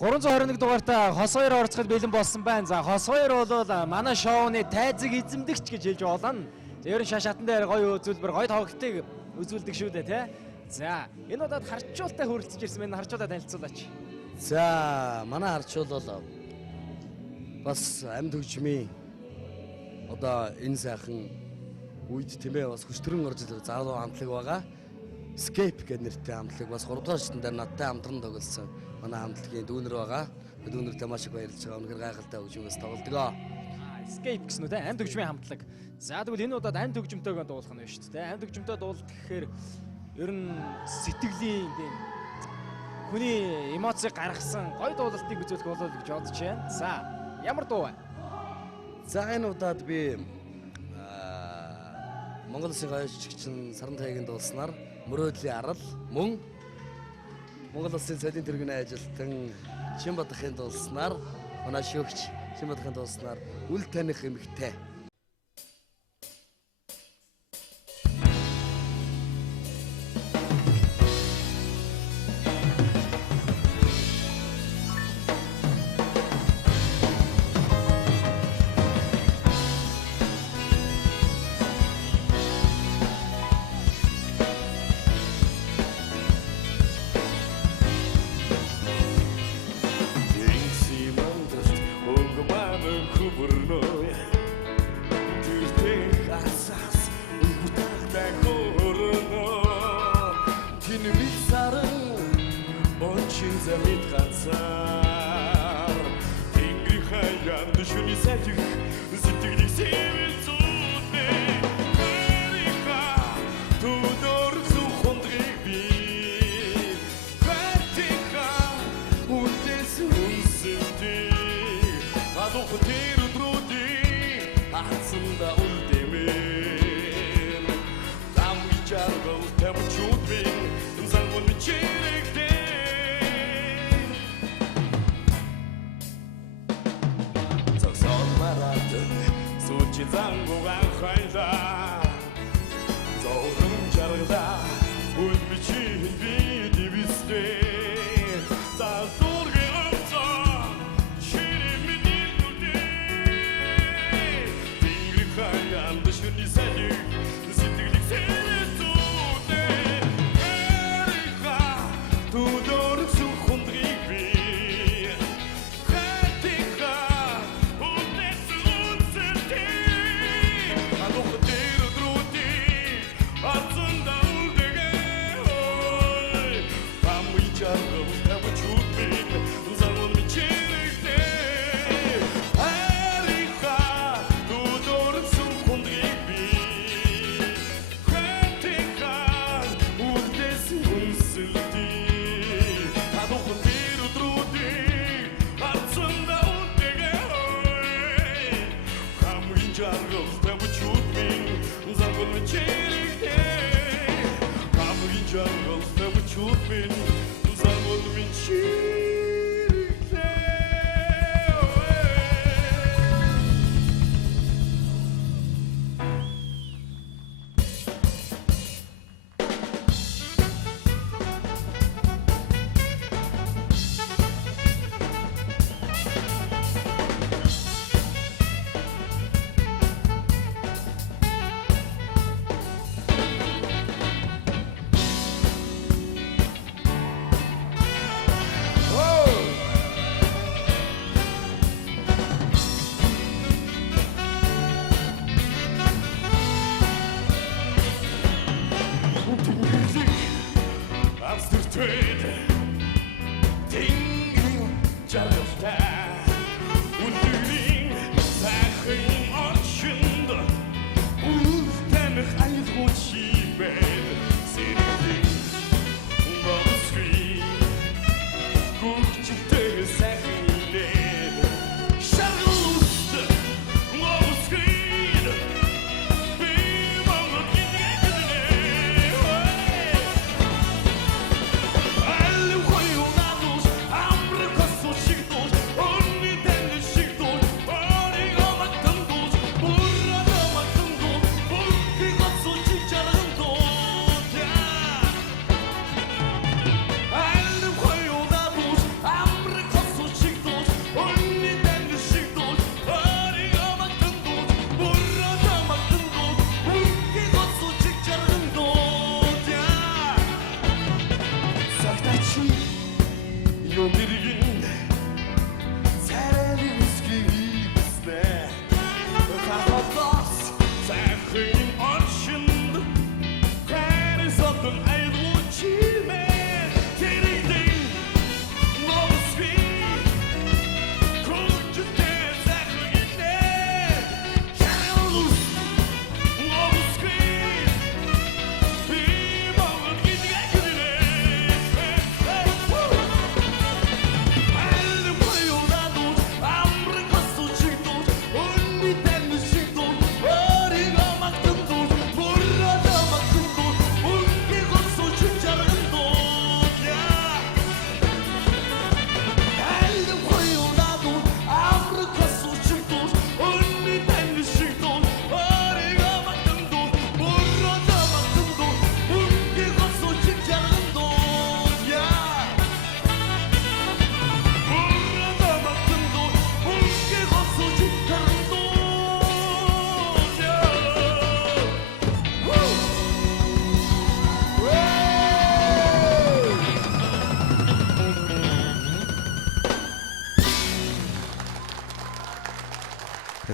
321 дугаартай Хос 2 орцоход бэлэн болсон байна. За Хос 2 бол манай шоуны тайзыг эзэмдэгч гэж хэлж болно. Ер нь шашаатан дээр гоё үзүүлбэр, гоё тоглолтыг үзүүлдэг шүү дээ, тий. За энэ удаад харчуултай хүрэлцэж ирсэн байна. Харчуулаа танилцуулаач. За манай харчуул бол бас амьд хөгжмийн одоо энэ сайхан үед тэмээ бас хөштөрөн орж ил залуу хамтлаг байгаа. Escape гэх нэртэй хамтлаг бас 3 дугаар шатн дээр надтай хамтран тоглосон манай хамтлагийн дүүнер байгаа. Дүүнертэй маш их баярлж байгаа. Үнэхээр гайхалтай хөгжмөөс тоглодог. Escape гэсэн үү те амьд хөгжмийн хамтлаг. За тэгвэл энэ удаад амьд хөгжмөнтэйгээ дуулах нь шүү дээ. Амьд хөгжмөнтэй дуулах гэхээр ер нь сэтгэлийн тийм хүний эмоцийг гаргасан гоё дуулалтыг үзүүлэх болов гэж бодож байна. За ямар дуу вэ? За энэ удаад би Монгол Улсын гоё жижигчин Саран Таягийн дуулснаар Мөрөөдлийн арал мөн Монгол Улсын соёлын тэргүүний ажилтан Шинбадахын дуулснаар манай шүүгч Шинбадахын дуулснаар үл таних эмэгтэй.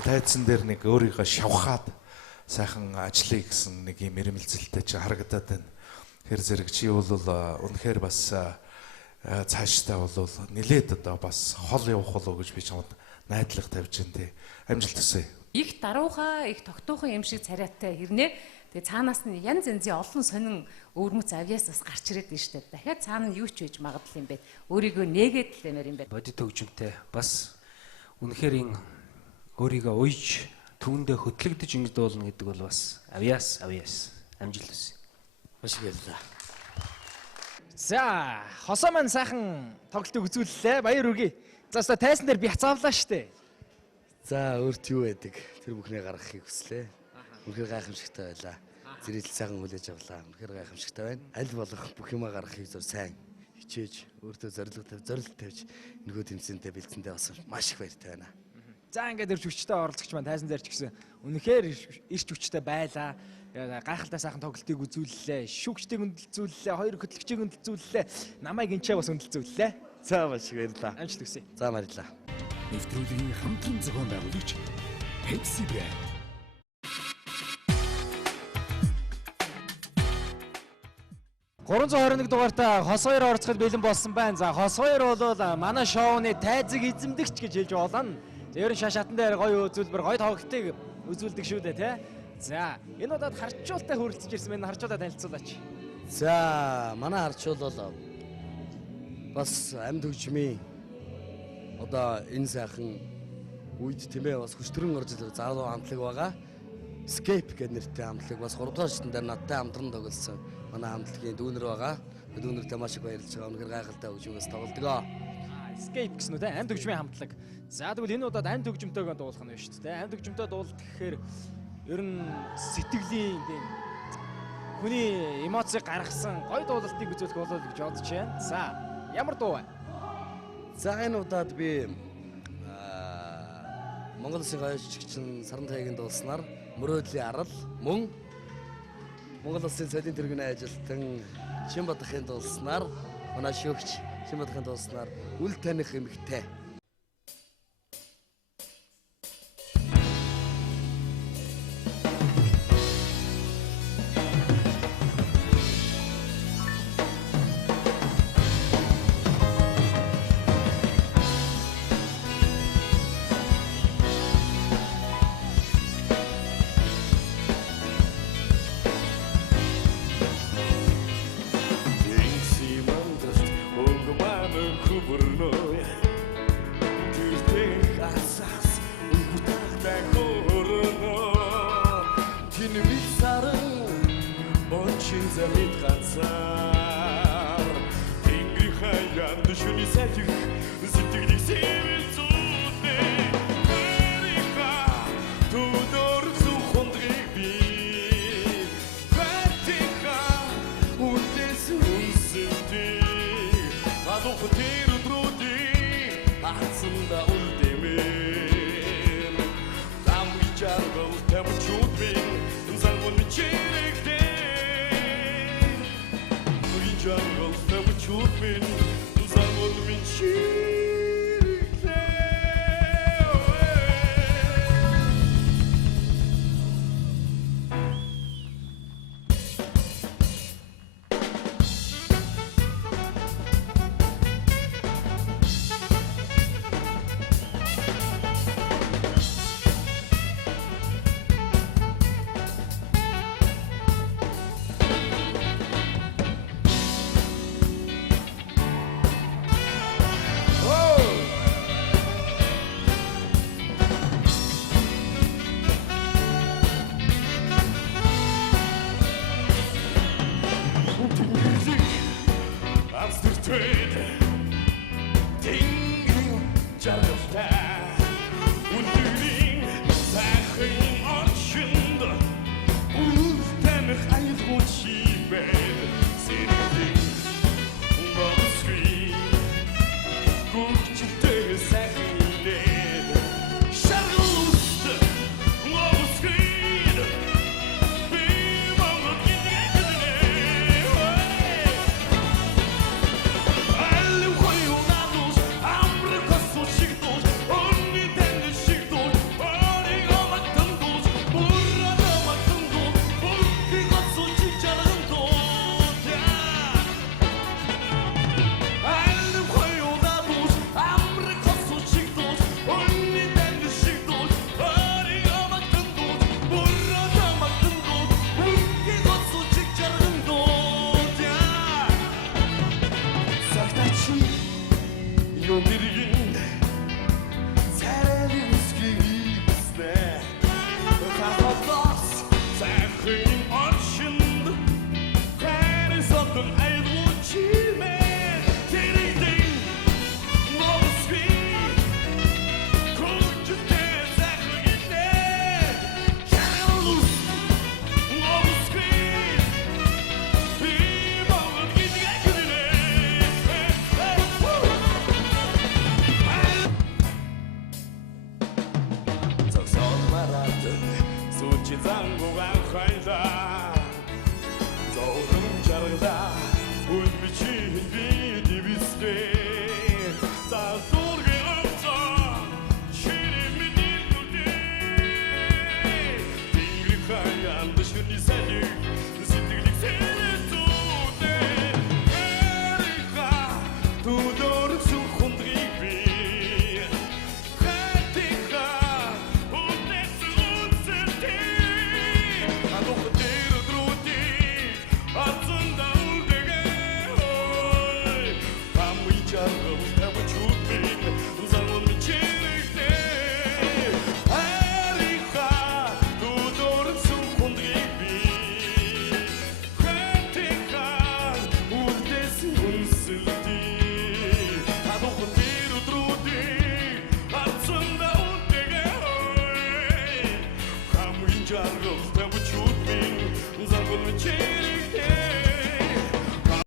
тайзан дээр нэг өөрийгөө шавхаад сайхан ажиллая гэсэн нэг юм ирмэлзэлтэй чи харагдаад байна. Тэр зэрэг чи бол үнэхээр бас цаашдаа бол нилээд одоо бас хол явах болов гэж би чамд найдлага тавьж байна тий. Амжилт хүсье. Их даруухай, их тогтуухан юм шиг царайтай хэрнээ. Тэгээ цаанаас нь янз янзын олон сонин өвөрмөц авьяас бас гарч ирээд байна шүү дээ. Дахиад цаана нь юу ч байж магадлал юм бэ. Өөрийгөө нээгээд л юмэр юм байна. Бодит хөгжимтэй бас үнэхээр өөрийгөө уйж түүндээ хөтлөгдөж ингэж дуулна гэдэг бол бас авьяас амжилт хүсье. Маш их баярлалаа. За, хосоо маань сайхан тоглолтыг үзүүллээ. Баяр үргээ. За, өстой тайсан дээр би хацаавлаа штэ. За өөрт юу байдаг? Тэр бүхнийг гаргахыг хүслээ. Үнэхээр гайхамшигтай байлаа. Зэрэл сайхан хүлээж авлаа. Үнэхээр гайхамшигтай байна. Аль болох бүх юмаа гаргахыг зур сайн хичээж өөртөө зорилт тавьж нөгөө тэмцэнтэй бэлдсэндээ бас маш их баяртай байна. За, ингээд ирж хүчтэй оролцогч маань тайсан дээр ч гэсэн үнэхээр ирч хүчтэй байлаа. Гайхалтай сайхан тоглолтыг үзүүллээ. Шүүгчдийг өндөлцүүллээ, хоёр хөтлөгчийг өндөлцүүллээ. Намайг энчээ бас өндөлцүүллээ. За маш их баярлалаа. Амжилт хүсье. За баярлалаа. Нэвтрүүлгийн хамтран зохион байгуулагч Pepsi Brand. $321 дугаартай хос хоёр орцоход бэлэн болсон байна. За, хос хоёр бол манай шоуны тайзыг эзэмдэгч гэж хэлж болно. Ер нь шашаатан дээр гоё үзүүлбэр, гоё тоглолтыг үзүүлдэг шүү дээ, тий. За, энэ удаад харчуултай хөрөлцөж ирсэн байна. Харчуулаа танилцуулаач. За манай харчуул бол бас амьд хөгжмийн одоо энэ сайхан үед тийм ээ бас хөштрөн орж ирэх залуу хамтлаг байгаа. Escape гэдэг нэртэй хамтлаг бас 3 дугаар шатн дээр надтай хамтран тоглосон манай хамтлагийн дүүнер байгаа. Дүүнертэй маш их баярлж байгаа. Үнэхээр гайхалтай хөгжмөөс тоглодгоо. Escape гэсэн үү те амьд хөгжмийн хамтлаг. За тэгвэл энэ удаад амьд хөгжмөнтэйгээ дуулах нь байна шүү дээ. Амьд хөгжмөнтэй дуулалт гэхээр ер нь сэтгэлийн тийм хүний эмоцийг гаргасан гоё дуулалтыг үзүүлэх болов гэж бодож байна. За ямар дуу вэ? За энэ удаад би Монгол Улсын гоё жигчин Саран Таягийн дуулснаар мөрөөдлийн арал мөн Монгол Улсын цалин тэрэгний ажилтан Шимбатахын дуулснаар манай шүүгч Шимбатахын дуулснаар үл таних эмэгтэй. хүн